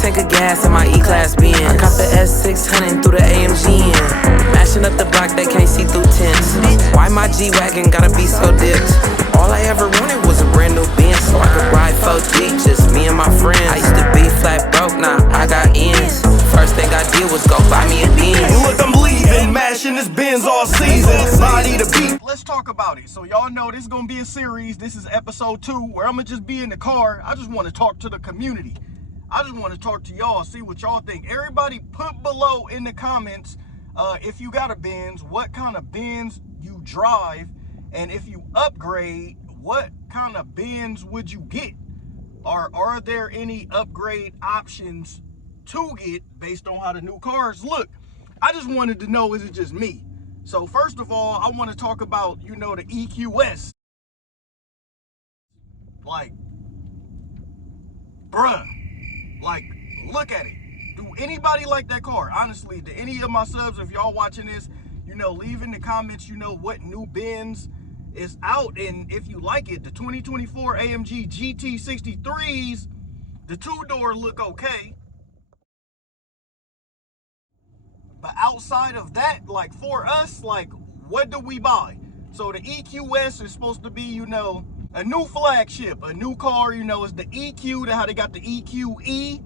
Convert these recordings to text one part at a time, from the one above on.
tank of gas in my E-Class Benz. I cop the S600 through the AMG in. Mashing up the block, they can't see through tents. Why my G-Wagon gotta be so dipped? All I ever wanted was a brand new Benz, so I could ride 4 deep, just me and my friends. I used to be flat broke, now I got ends. First thing I did was go buy me a Benz. Look, I'm leaving, mashing this Benz all season. Body to beat. Let's talk about it. So y'all know this is gonna be a series. This is episode 2, where I'm gonna just be in the car. I just want to talk to the community. I just want to talk to y'all, see what y'all think. Everybody put below in the comments, if you got a Benz, what kind of Benz you drive, and if you upgrade, what kind of Benz would you get? Or are there any upgrade options to get based on how the new cars look? I just wanted to know, is it just me? So first of all, I want to talk about, you know, the EQS. Like, bruh, like, look at it. Do anybody like that car? Honestly, do any of my subs, if y'all watching this, you know, leave in the comments, you know, what new Benz is out, and if you like it. The 2024 AMG GT63s, the 2-door look okay. But outside of that, like, for us, like, what do we buy? So the EQS is supposed to be, you know, a new flagship, a new car. You know, it's the EQ, how they got the EQE.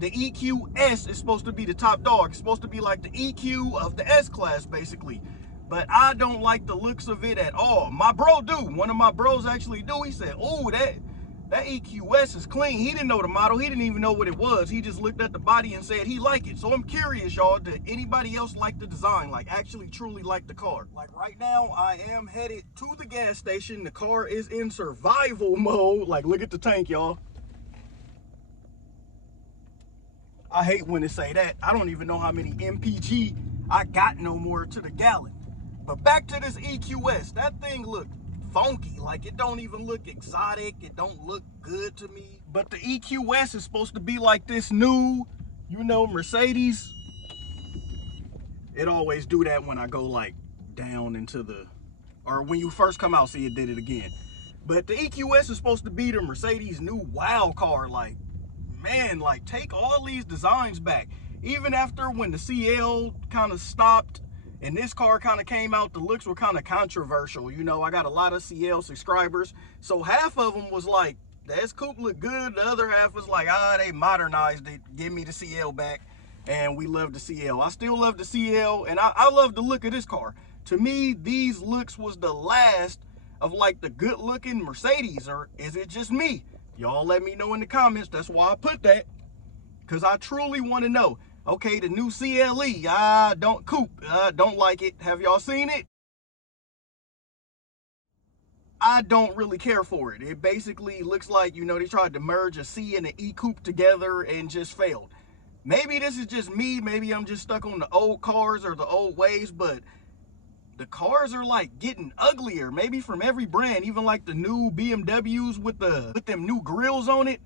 The EQS is supposed to be the top dog. It's supposed to be like the EQ of the S-Class, basically. But I don't like the looks of it at all. My bro do. One of my bros actually do. He said, oh, that EQS is clean. He didn't know the model. He didn't even know what it was. He just looked at the body and said he liked it. So I'm curious, y'all, did anybody else like the design? Like, actually truly like the car? Like, right now, I am headed to the gas station. The car is in survival mode. Like, look at the tank, y'all. I hate when they say that. I don't even know how many MPG I got no more to the gallon. But back to this EQS. That thing looked funky. Like, it don't even look exotic. It don't look good to me. But the EQS is supposed to be like this new, you know, Mercedes. It always do that when I go like down into the, or when you first come out, see, it did it again. But the EQS is supposed to be the Mercedes new wow car. Like, man, like, take all these designs back. Even after when the CL kind of stopped and this car kind of came out, the looks were kind of controversial. You know, I got a lot of CL subscribers. So half of them was like, the S Coupe looked good. The other half was like, they modernized it. Give me the CL back. And we love the CL. I still love the CL, and I love the look of this car. To me, these looks was the last of like the good looking Mercedes, or is it just me? Y'all let me know in the comments. That's why I put that, because I truly want to know. Okay, the new CLE, don't like it. Have y'all seen it? I don't really care for it. It basically looks like, you know, they tried to merge a C and an E coupe together and just failed. Maybe this is just me. Maybe I'm just stuck on the old cars or the old ways, but the cars are like getting uglier, maybe from every brand. Even like the new BMWs with them new grills on it.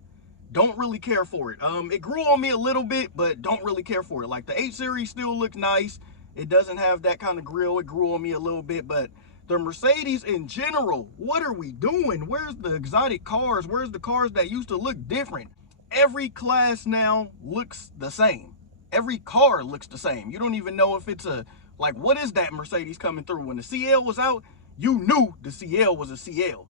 Don't really care for it. It grew on me a little bit, but don't really care for it. Like the 8 Series still looks nice. It doesn't have that kind of grill. It grew on me a little bit, but the Mercedes in general, what are we doing? Where's the exotic cars? Where's the cars that used to look different? Every class now looks the same. Every car looks the same. You don't even know if it's a, like, what is that Mercedes coming through? When the CL was out, you knew the CL was a CL.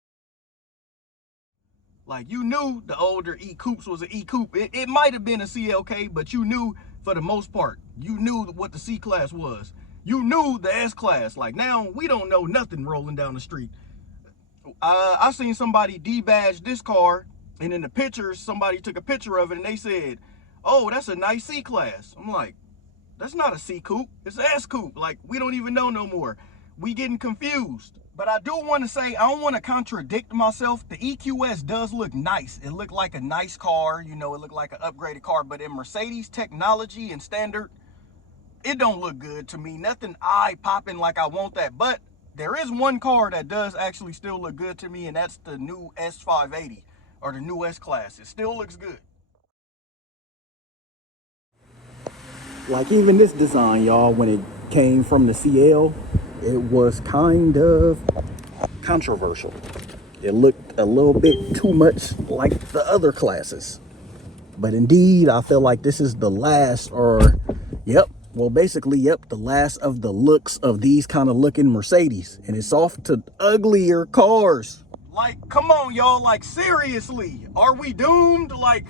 Like, you knew the older E-Coupes was an E-Coupe. It might have been a CLK, but you knew for the most part. You knew what the C-Class was. You knew the S-Class. Like, now, we don't know nothing rolling down the street. I seen somebody debadge this car, and in the pictures, somebody took a picture of it, and they said, oh, that's a nice C-Class. I'm like, that's not a C-Coupe. It's an S-Coupe. Like, we don't even know no more. We getting confused. But I do want to say, I don't want to contradict myself. The EQS does look nice. It looked like a nice car. You know, it looked like an upgraded car. But in Mercedes technology and standard, it don't look good to me. Nothing eye-popping like I want that. But there is one car that does actually still look good to me, and that's the new S580, or the new S-Class. It still looks good. Like, even this design, y'all, when it came from the CL, it was kind of controversial. It looked a little bit too much like the other classes. But indeed, I feel like this is the last, or yep, well, basically, yep, the last of the looks of these kind of looking Mercedes. And it's off to uglier cars. Like, come on, y'all. Like, seriously, are we doomed? Like,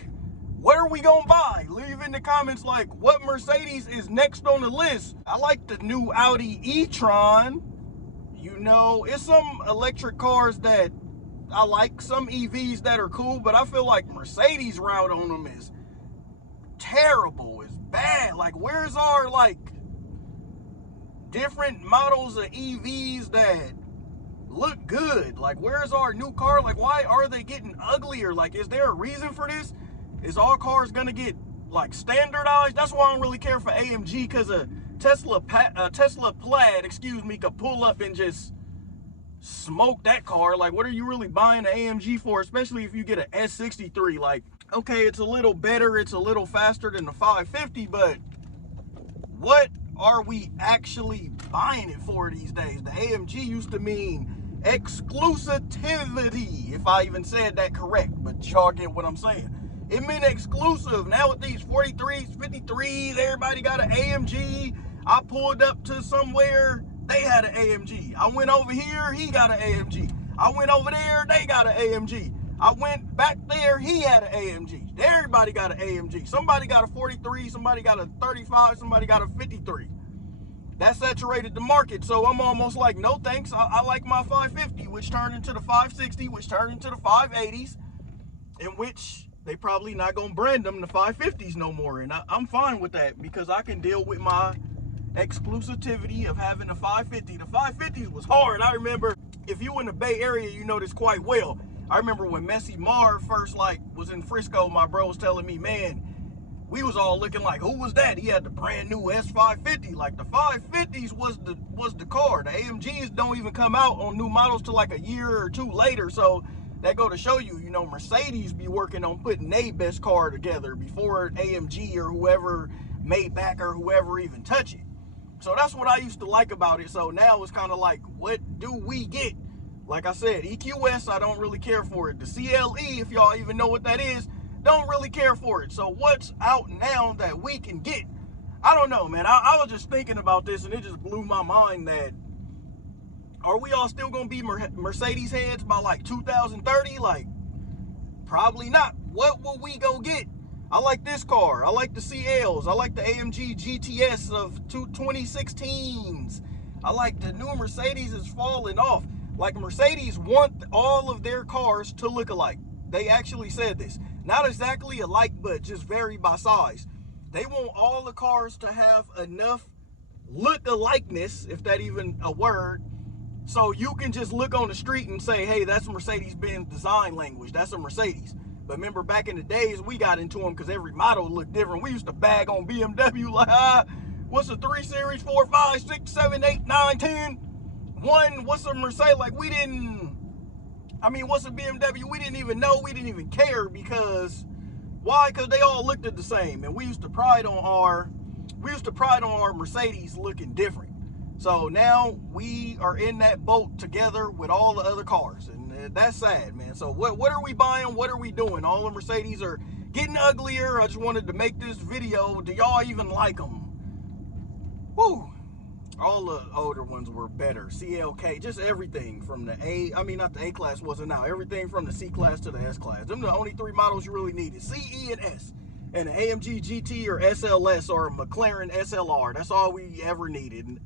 what are we gonna buy? Leave in the comments, like, what Mercedes is next on the list. I like the new Audi e-tron. You know, it's some electric cars that I like, some EVs that are cool, but I feel like Mercedes route on them is terrible, is bad. Like, where's our, like, different models of EVs that look good? Like, where's our new car? Like, why are they getting uglier? Like, is there a reason for this? Is all cars gonna get, like, standardized? That's why I don't really care for AMG, because a Tesla Plaid, excuse me, could pull up and just smoke that car. Like, what are you really buying an AMG for, especially if you get an S63? Like, okay, it's a little better, it's a little faster than the 550, but what are we actually buying it for these days? The AMG used to mean exclusivity, if I even said that correct, but y'all get what I'm saying. It meant exclusive. Now with these 43s, 53s, everybody got an AMG. I pulled up to somewhere, they had an AMG. I went over here, he got an AMG. I went over there, they got an AMG. I went back there, he had an AMG. Everybody got an AMG. Somebody got a 43, somebody got a 35, somebody got a 53. That saturated the market, so I'm almost like, no thanks. I like my 550, which turned into the 560, which turned into the 580s, in which they probably not gonna brand them the 550s no more. And I'm fine with that, because I can deal with my exclusivity of having a 550. The 550s was hard. I remember, if you in the Bay Area, you know this quite well. I remember when Messi Mar first, like, was in Frisco, my bro was telling me, man, we was all looking like, who was that? He had the brand new S550. Like, the 550s was the car. The AMGs don't even come out on new models till like a year or two later. So that go to show you, you know, Mercedes be working on putting their best car together before AMG or whoever, Maybach or whoever, even touch it. So that's what I used to like about it. So now it's kind of like, what do we get? Like I said, EQS, I don't really care for it. The CLE, if y'all even know what that is, don't really care for it. So what's out now that we can get? I don't know, man. I was just thinking about this, and it just blew my mind that, are we all still gonna be Mercedes heads by like 2030? Like, probably not. What will we go get? I like this car. I like the CLs. I like the AMG GTS of 2016s. I like the new Mercedes is falling off. Like, Mercedes want all of their cars to look alike. They actually said this. Not exactly alike, but just vary by size. They want all the cars to have enough look-alikeness, if that even a word, so you can just look on the street and say, hey, that's Mercedes-Benz design language. That's a Mercedes. But remember, back in the days, we got into them because every model looked different. We used to bag on BMW like, what's a 3 Series, 4, 5, 6, 7, 8, 9, 10? One, what's a Mercedes? Like, we didn't, I mean, what's a BMW? We didn't even know. We didn't even care, because, why? Because they all looked at the same. And we used to pride on our Mercedes looking different. So now we are in that boat together with all the other cars, and that's sad, man. So what are we buying? What are we doing? All the Mercedes are getting uglier. I just wanted to make this video. Do y'all even like them? Woo! All the older ones were better. CLK, just everything from the A. I mean, not the A class wasn't out. Everything from the C class to the S class. Them the only three models you really needed: C, E, and S. And an AMG GT or SLS or a McLaren SLR. That's all we ever needed.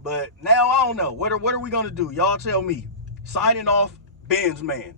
But now, I don't know. What are we going to do? Y'all tell me. Signing off, Benz Man.